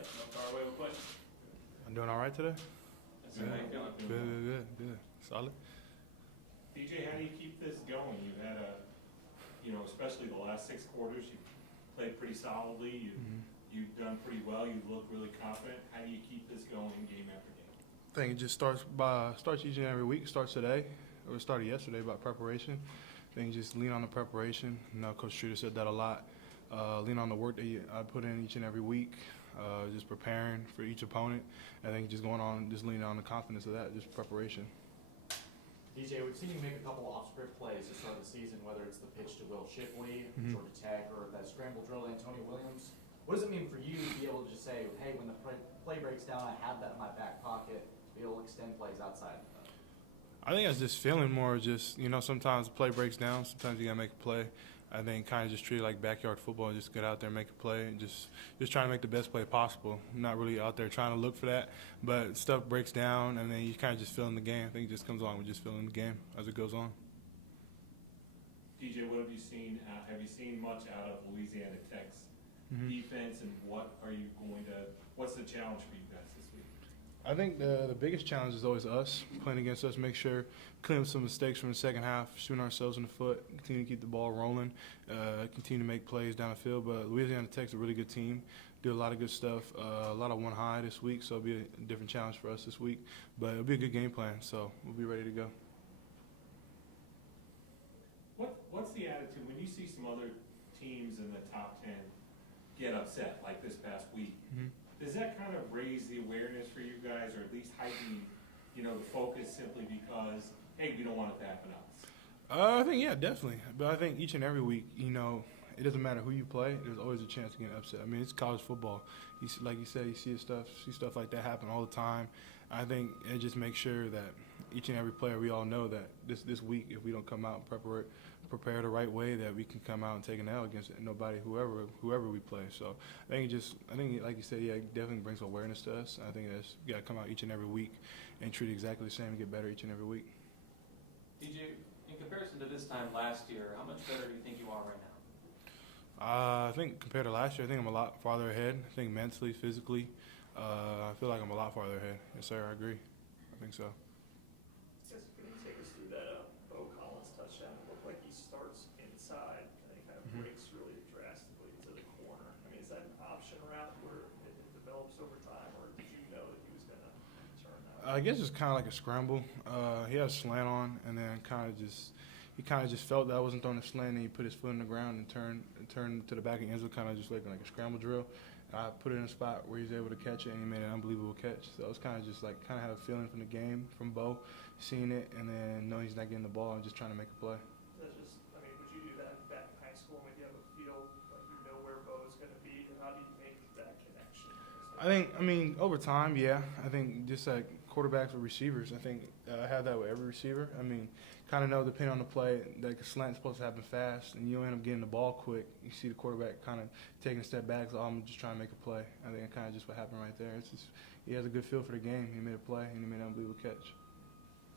Uiagalelei. No far away with question. I'm doing all right today. That's how you feeling? Good. Solid. DJ, how do you keep this going? You've had especially the last 6 quarters, you've played pretty solidly. You've done pretty well. You look really confident. How do you keep this going game after game? I think it just starts each and every week. Starts today, or it started yesterday about preparation. I think just lean on the preparation. Coach Streeter said that a lot. Lean on the work that I put in each and every week. Just preparing for each opponent. I think just leaning on the confidence of that, just preparation. DJ, we've seen you make a couple off-script plays to start the season, whether it's the pitch to Will Shipley, Georgia Tech, or that scramble drill to Antonio Williams. What does it mean for you to be able to just say, hey, when the play breaks down, I have that in my back pocket, be able to extend plays outside of that? I think it's just feeling more sometimes the play breaks down, sometimes you got to make a play. I think kind of just treat it like backyard football and just get out there and make a play and just trying to make the best play possible. Not really out there trying to look for that, but stuff breaks down and then you kind of just feel in the game. I think it just comes along with just feeling the game as it goes on. DJ, what have you seen? Have you seen much out of Louisiana Tech's defense, and what's the challenge for you guys this week? I think the biggest challenge is always us, playing against us, make sure, clean up some mistakes from the second half, shooting ourselves in the foot, continue to keep the ball rolling, continue to make plays down the field. But Louisiana Tech's a really good team, do a lot of good stuff, a lot of one high this week, so it'll be a different challenge for us this week. But it'll be a good game plan, so we'll be ready to go. What's the attitude when you see some other teams in the top 10 get upset like this past week? Does that kind of raise the awareness for you guys, or at least heighten, the focus simply because, hey, we don't want it to happen to us? I think, yeah, definitely. But I think each and every week, it doesn't matter who you play. There's always a chance to get upset. I mean, it's college football. Like you said, you see stuff like that happen all the time. I think it just makes sure that each and every player, we all know that this week, if we don't come out and prepare the right way, that we can come out and take an L against whoever we play. So I think like you said, yeah, it definitely brings awareness to us. I think you got to come out each and every week and treat it exactly the same and get better each and every week. DJ, in comparison to this time last year, how much better do you think you are right now? I think compared to last year, I think I'm a lot farther ahead. I think mentally, physically, I feel like I'm a lot farther ahead. Yes, sir, I agree. I think so. Can you take us through that Bo Collins touchdown? It looked like he starts inside and he kind of breaks really drastically to the corner. I mean, is that an option route where it develops over time, or did you know that he was going to turn that? I guess it's kind of like a scramble. He had a slant on, and then he kind of just felt that I wasn't throwing a slant, and he put his foot in the ground and turned to the back of the end zone, kind of just like a scramble drill. I put it in a spot where he was able to catch it, and he made an unbelievable catch. So it was kind of just like had a feeling from the game, from Bo, seeing it, and then knowing he's not getting the ball and just trying to make a play. Would you do that back in high school when you have a feel, like you know where Bo is going to be, or how do you make that connection? I mean, over time, yeah. I think just like quarterbacks or receivers, I think I have that with every receiver. I mean, kind of know depending on the play, like a slant's supposed to happen fast, and you end up getting the ball quick. You see the quarterback kind of taking a step back, so I'm just trying to make a play. I think it kind of just what happened right there. It's just, he has a good feel for the game. He made a play, and he made an unbelievable catch.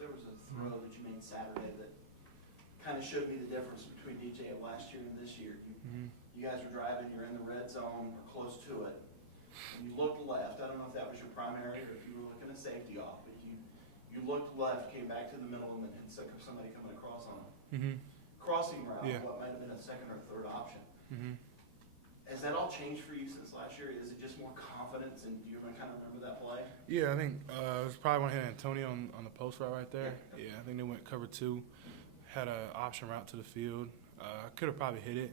There was a throw that you made Saturday that kind of showed me the difference between DJ of last year and this year. You guys were driving, you're in the red zone or close to it, and you looked left. I don't know if that was your primary or if you were looking at safety off, but you looked left, came back to the middle, and then had somebody coming across on a crossing route, what might have been a second or third option. Has that all changed for you since last year? Is it just more confidence, and do you kind of remember that play? Yeah, I think it was probably when I hit Antonio on the post route right there. Yeah, I think they went cover 2, had an option route to the field. Could have probably hit it.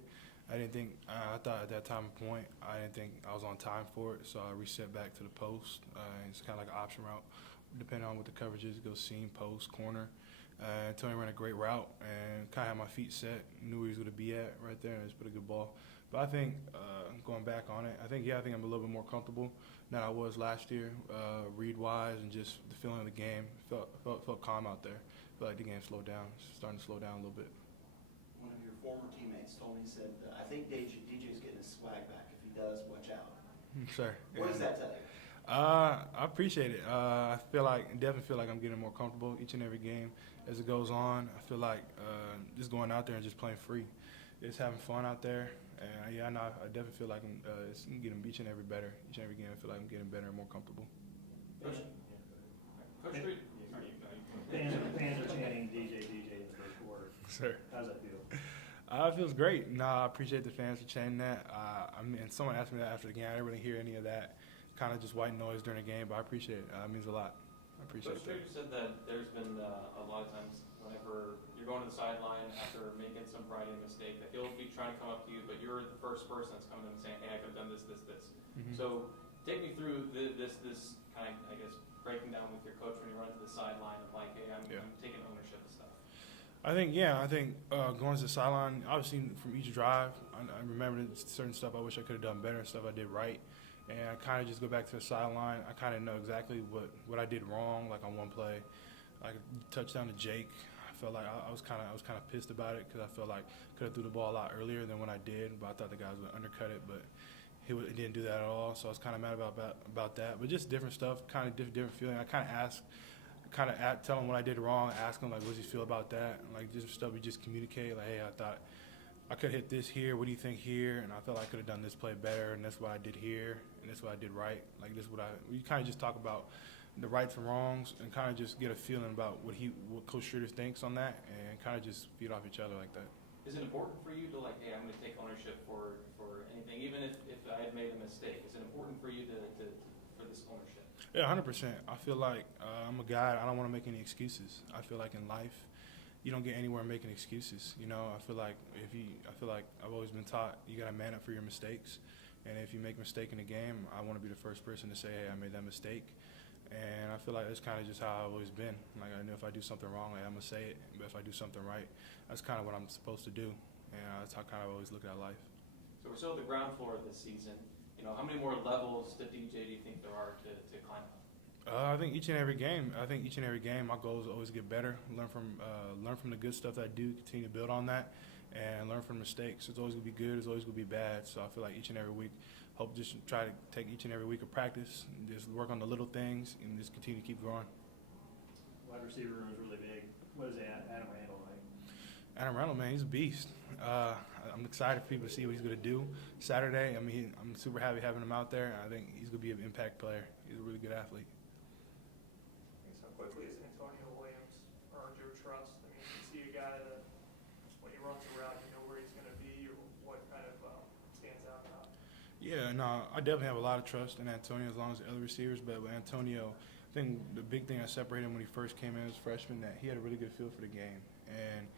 I didn't think. I thought at that time and point, I didn't think I was on time for it, so I reset back to the post. It's kind of like an option route, depending on what the coverage is. It goes seam, post, corner. Tony ran a great route and kind of had my feet set. Knew where he was going to be at right there, and just put a good ball. But I think going back on it, I think I'm a little bit more comfortable than I was last year, read-wise, and just the feeling of the game. Felt calm out there. Felt like the game slowed down. It's starting to slow down a little bit. One of your former teammates told me, said, I think DJ's getting his swag back. If he does, watch out. Sir. What does that tell you? I appreciate it. I definitely feel like I'm getting more comfortable each and every game as it goes on. I feel like just going out there and just playing free. Just having fun out there. And yeah, I know I definitely feel like it's getting each and every better. Each and every game, I feel like I'm getting better and more comfortable. Coach Street. Fans are chanting DJ in the first quarter. Sir. How's that feel? It feels great. No, I appreciate the fans for chanting that. I mean, someone asked me that after the game. I didn't really hear any of that. Kind of just white noise during the game, but I appreciate it. It means a lot. I appreciate Coach that. Street said that there's been a lot of times whenever you're going to the sideline after making some Friday mistake, that he'll be trying to come up to you, but you're the first person that's coming in and saying, hey, I could have done this. Mhm. So take me through this kind of, I guess, breaking down with your coach when you run to the sideline of like, hey, I'm taking ownership of stuff. I think going to the sideline, obviously from each drive, I remember certain stuff I wish I could have done better and stuff I did right. And I kind of just go back to the sideline. I kind of know exactly what I did wrong, like on one play, like a touchdown to Jake. I felt like I was kind of pissed about it because I felt like I could have threw the ball a lot earlier than when I did, but I thought the guys would undercut it, but he didn't do that at all. So I was kind of mad about that. But just different stuff, kind of different feeling. I kind of tell him what I did wrong, ask him like, what does he feel about that? And, like different stuff we just communicate. Like, hey, I thought I could hit this here. What do you think here? And I felt like I could have done this play better, and that's what I did here, and that's what I did right. Like this, we kind of just talk about the rights and wrongs, and kind of just get a feeling about what Coach Schroeder thinks on that, and kind of just feed off each other like that. Is it important for you to like, hey, I'm going to take ownership for anything, even if I had made a mistake? Is it important for you for this ownership? Yeah, 100%. I feel like I'm a guy. I don't want to make any excuses. I feel like in life, you don't get anywhere making excuses. You know, I feel like I've always been taught you got to man up for your mistakes. And if you make a mistake in the game, I want to be the first person to say, hey, I made that mistake. And I feel like that's kind of just how I've always been. Like I know if I do something wrong, like, I'm gonna say it. But if I do something right, that's kind of what I'm supposed to do. And that's how kind of I always look at life. So we're still at the ground floor of this season. You know, how many more levels to DJ do you think there are to climb up? I think each and every game, my goal is to always get better, learn from the good stuff that I do, continue to build on that, and learn from mistakes. It's always going to be good. It's always going to be bad. So I feel like each and every week, hope just try to take each and every week of practice, and just work on the little things, and just continue to keep growing. Wide receiver room is really big. What is Adam Randall like? Adam Randall, man, he's a beast. I'm excited for people to see what he's going to do Saturday. I mean, I'm super happy having him out there. I think he's going to be an impact player. He's a really good athlete. How quickly has Antonio Williams earned your trust? I mean, you see a guy that when he runs around, you know where he's going to be, or what kind of stands out about him? Yeah, no, I definitely have a lot of trust in Antonio as long as the other receivers. But with Antonio, I think the big thing that separated him when he first came in as a freshman, that he had a really good feel for the game. And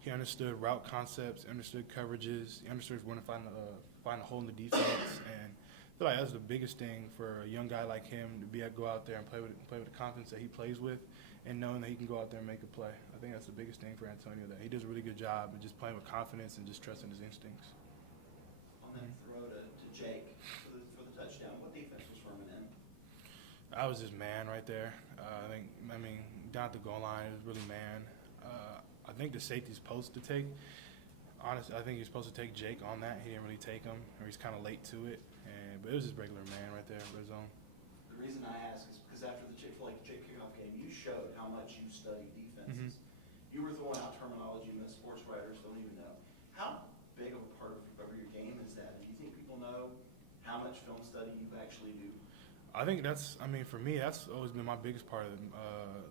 he understood route concepts, understood coverages, he understood when to find a hole in the defense. And I feel like that's the biggest thing for a young guy like him to be able to go out there and play with the confidence that he plays with, and knowing that he can go out there and make a play. I think that's the biggest thing for Antonio, that he does a really good job of just playing with confidence and just trusting his instincts. On that throw to Jake for the touchdown, what defense was Furman in? I was just man right there. I mean, down at the goal line, it was really man. I think the safety's supposed to take. Honestly, I think he's supposed to take Jake on that. He didn't really take him, or he's kind of late to it. But it was just regular man right there, red zone. The reason I ask is because after the Jake kickoff game, you showed how much you study defenses. You were throwing out terminology most sports writers don't even know. How big of a part of your game is that? And do you think people know how much film study you actually do? I think for me, that's always been my biggest part of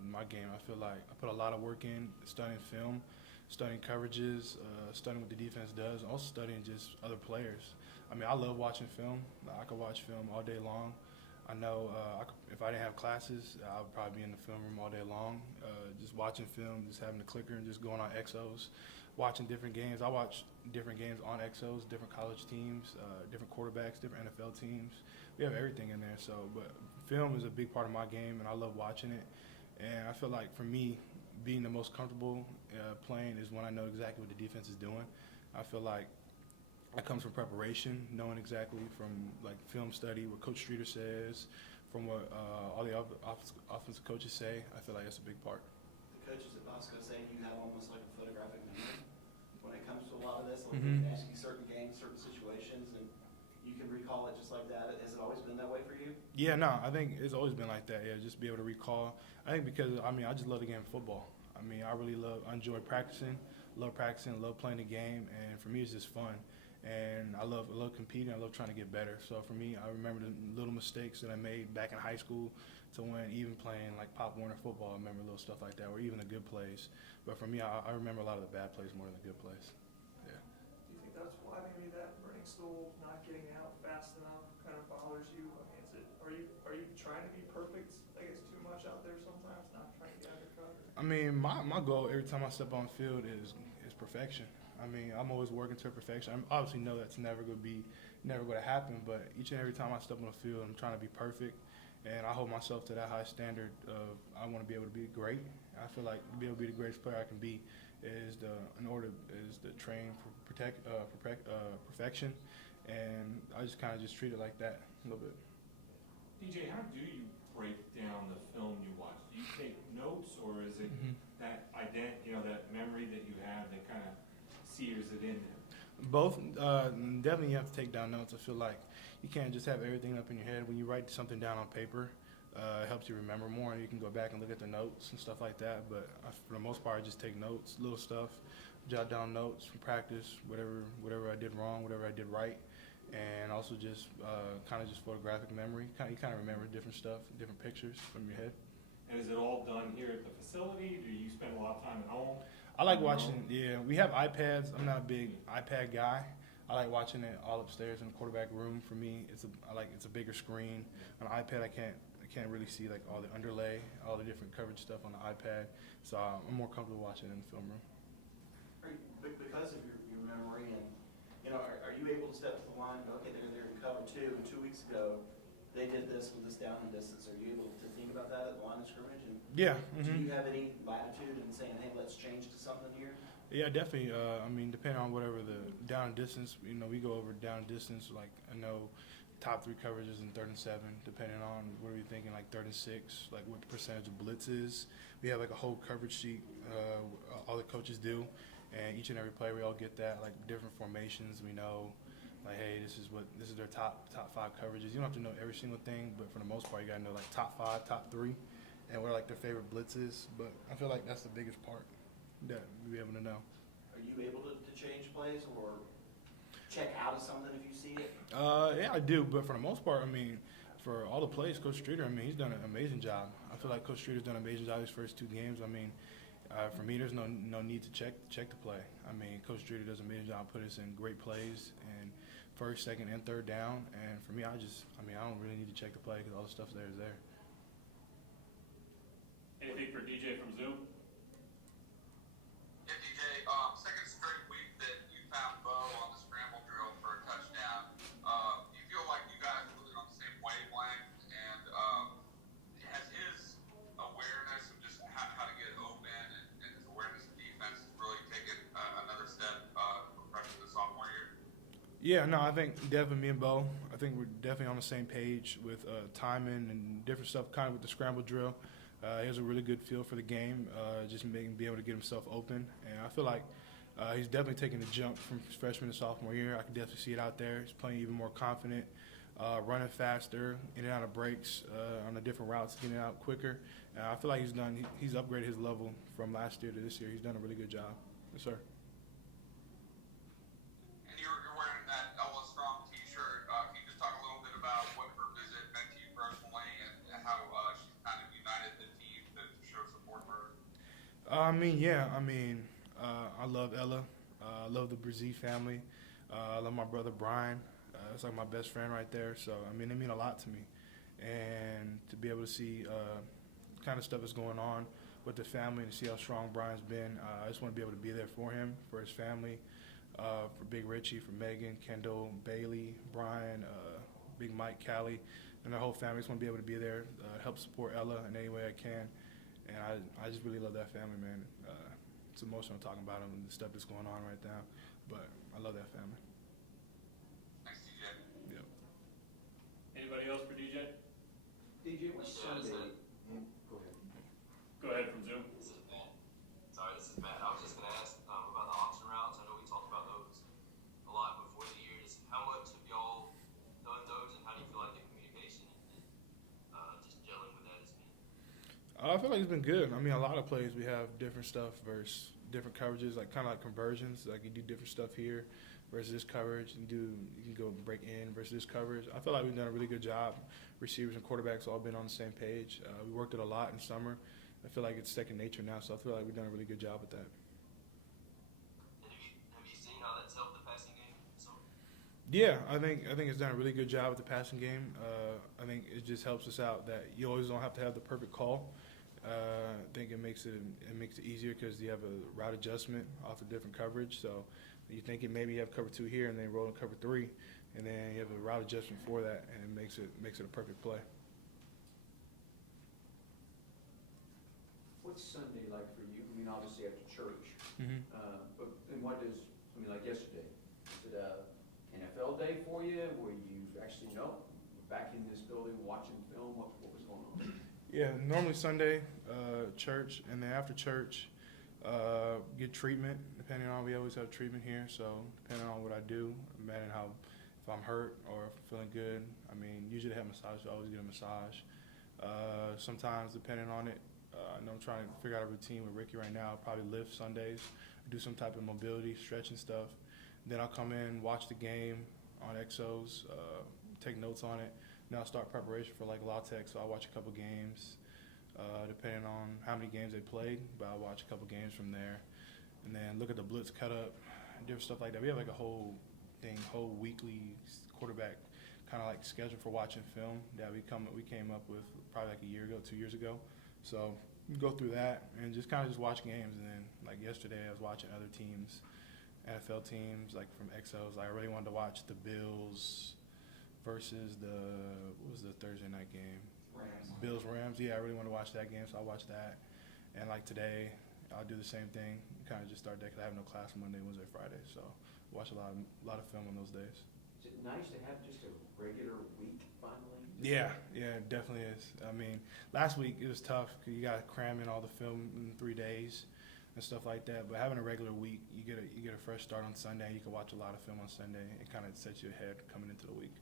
my game. I feel like I put a lot of work in studying film, studying coverages, studying what the defense does, also studying just other players. I mean, I love watching film. I could watch film all day long. I know if I didn't have classes, I would probably be in the film room all day long, just watching film, just having the clicker and just going on XOs, watching different games. I watch different games on XOs, different college teams, different quarterbacks, different NFL teams. We have everything in there. But film is a big part of my game, and I love watching it. And I feel like for me, being the most comfortable playing is when I know exactly what the defense is doing. I feel like that comes from preparation, knowing exactly from like film study, what Coach Streeter says, from what all the offensive coaches say. I feel like that's a big part. The coaches at Bosco say you have almost like a photographic memory when it comes to a lot of this. Like they can ask you certain games, certain situations, and you can recall it just like that. Has it always been that way for you? Yeah, no, I think it's always been like that. Yeah, just be able to recall. I think because I just love the game of football. I mean, I enjoy practicing, love playing the game, and for me, it's just fun. and I love competing. I love trying to get better. So for me, I remember the little mistakes that I made back in high school to when even playing like Pop Warner football. I remember little stuff like that, or even the good plays. But for me, I remember a lot of the bad plays more than the good plays. Yeah. Do you think that's why maybe that running stool not getting out fast enough kind of bothers you? I mean, are you trying to be perfect, I guess, too much out there sometimes, not trying to get undercut? I mean, my goal every time I step on the field is perfection. I mean, I'm always working to perfection. I obviously know that's never going to happen, but each and every time I step on the field, I'm trying to be perfect, and I hold myself to that high standard of I want to be able to be great. I feel like to be able to be the greatest player I can be is to train for perfection, and I just kind of treat it like that a little bit. DJ, how do you break down the film you watch? Do you take notes, or is it that that memory that you have that kind of sears it in there? Both. Definitely you have to take down notes. I feel like you can't just have everything up in your head. When you write something down on paper, it helps you remember more, and you can go back and look at the notes and stuff like that. But for the most part, I just take notes, little stuff, jot down notes from practice, whatever I did wrong, whatever I did right, and also just kind of just photographic memory. You kind of remember different stuff, different pictures from your head. And is it all done here at the facility? Do you spend a lot of time at home? I like watching. Yeah, we have iPads. I'm not a big iPad guy. I like watching it all upstairs in the quarterback room. For me, it's a bigger screen. On an iPad, I can't really see like all the underlay, all the different coverage stuff on the iPad. So I'm more comfortable watching it in the film room. Because of your memory and, are you able to step to the line and go, okay, they're in cover 2, and 2 weeks ago, they did this with this down and distance. Are you able to think about that at the line of scrimmage? And Yeah. do you have any latitude in saying, hey, let's change to something here? Yeah, definitely. I mean, depending on whatever the down and distance, we go over down and distance. Like I know top 3 coverages in 3rd and 7, depending on what are we thinking, like 3rd and 6, like what the percentage of blitzes. We have like a whole coverage sheet, all the coaches do, and each and every player, we all get that, like different formations. We know, like, hey, this is their top 5 coverages. You don't have to know every single thing, but for the most part, you gotta know like top 5, top 3, and what are like their favorite blitzes. But I feel like that's the biggest part that we be able to know. Are you able to change plays or check out of something if you see it? Yeah, I do, but for the most part, I mean, for all the plays, Coach Streeter, I mean, he's done an amazing job. I feel like Coach Streeter's done an amazing job these first 2 games. I mean, for me, there's no need to check the play. I mean, Coach Streeter does an amazing job, put us in great plays and 1st, 2nd, and 3rd down. And for me, I don't really need to check the play because all the stuff there is there. Anything for DJ from Zoom? Yeah, DJ, second straight week that you found Bo on the scramble drill for a touchdown. Do you feel like you guys are really on the same wavelength? And has his awareness of just how to get open and his awareness of defense has really taken another step from freshman to sophomore year? Yeah, no, I think definitely me and Bo, I think we're definitely on the same page with timing and different stuff, kind of with the scramble drill. He has a really good feel for the game, just be able to get himself open. And I feel like he's definitely taking the jump from freshman to sophomore year. I can definitely see it out there. He's playing even more confident, running faster, in and out of breaks on the different routes, getting out quicker. I feel like he's upgraded his level from last year to this year. He's done a really good job. Yes, sir. And you're wearing that Ella Strong t-shirt. Can you just talk a little bit about what her visit meant to you personally and how she's kind of united the team to show support for her? I love Ella. I love the Brzee family. I love my brother Brian. It's like my best friend right there. So, they mean a lot to me. And to be able to see kind of stuff that's going on with the family and to see how strong Brian's been, I just want to be able to be there for him, for his family, for Big Richie, for Megan, Kendall, Bailey, Brian, Big Mike, Callie, and their whole family. I just want to be able to be there, help support Ella in any way I can. And I just really love that family, man. It's emotional talking about them and the stuff that's going on right now, but I love that family. Thanks, DJ. Yep. Anybody else for DJ? DJ, what's Sunday? Go ahead from Zoom. This is Matt. I was just going to ask about the option routes. I know we talked about those a lot before the years. How much have y'all done those, and how do you feel like the communication and just gelling with that has been? I feel like it's been good. A lot of plays we have different stuff versus different coverages, like kind of like conversions. Like you do different stuff here versus this coverage. You can go break in versus this coverage. I feel like we've done a really good job. Receivers and quarterbacks all been on the same page. We worked it a lot in summer. I feel like it's second nature now, so I feel like we've done a really good job with that. And have you seen how that's helped the passing game? So Yeah, I think it's done a really good job with the passing game. I think it just helps us out that you always don't have to have the perfect call. I think it makes it easier because you have a route adjustment off the different coverage. So you think it maybe you have cover 2 here and then roll in cover 3, and then you have a route adjustment for that, and it makes it a perfect play. What's Sunday like for you? I mean, obviously after church, Mm-hmm. but then what is, I mean, like yesterday, is it a NFL day for you, where you actually know, we're back in this building watching film, what was going on? Yeah, normally Sunday, church, and then after church, get treatment, depending on, we always have treatment here, so depending on what I do, depending how, if I'm hurt or if I'm feeling good, I mean, usually I have massage, I always get a massage. Sometimes, depending on it, I know I'm trying to figure out a routine with Ricky right now. I'll probably lift Sundays, do some type of mobility, stretching stuff. Then I'll come in, watch the game on Exos, take notes on it. Then I'll start preparation for like law tech, so I'll watch a couple games, depending on how many games they played, but I'll watch a couple games from there. And then look at the blitz cut up, different stuff like that. We have like a whole weekly quarterback kind of like schedule for watching film that we came up with probably like a year ago, 2 years ago. So go through that and just kind of just watch games. And then like yesterday, I was watching other teams, NFL teams like from Exos. Like I really wanted to watch the Bills versus what was the Thursday night game? Rams. Bills Rams. Yeah, I really want to watch that game, so I'll watch that. And like today, I'll do the same thing. Kind of just start that because I have no class Monday, Wednesday, Friday. So watch a lot of film on those days. Is it nice to have just a regular week finally? Yeah, it definitely is. I mean, last week it was tough because you got to cram in all the film in 3 days and stuff like that. But having a regular week, you get a fresh start on Sunday. You can watch a lot of film on Sunday. It kind of sets you ahead coming into the week.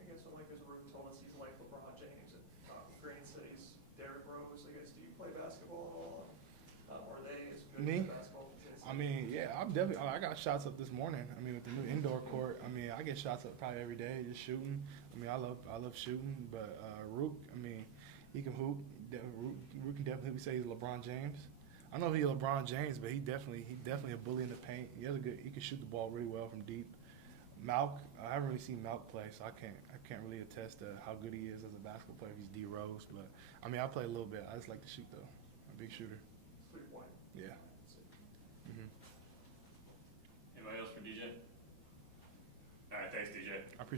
I guess when like there's a room told us he's like LeBron James at Granite City's Derrick Rose. I guess, do you play basketball at all? Are they as good Me? at basketball? I mean, yeah, I got shots up this morning. I mean, with the new indoor court, I mean, I get shots up probably every day just shooting. I mean, I love shooting, but Rook, I mean, he can hoop. Rook can definitely say he's LeBron James. I don't know if he's LeBron James, but he definitely a bully in the paint. He can shoot the ball really well from deep. Malk, I haven't really seen Malk play, so I can't really attest to how good he is as a basketball player if he's D Rose. But I mean, I play a little bit. I just like to shoot though. I'm a big shooter. 3-point. Yeah. Mm-hmm. Anybody else for DJ? All right, thanks, DJ. I appreciate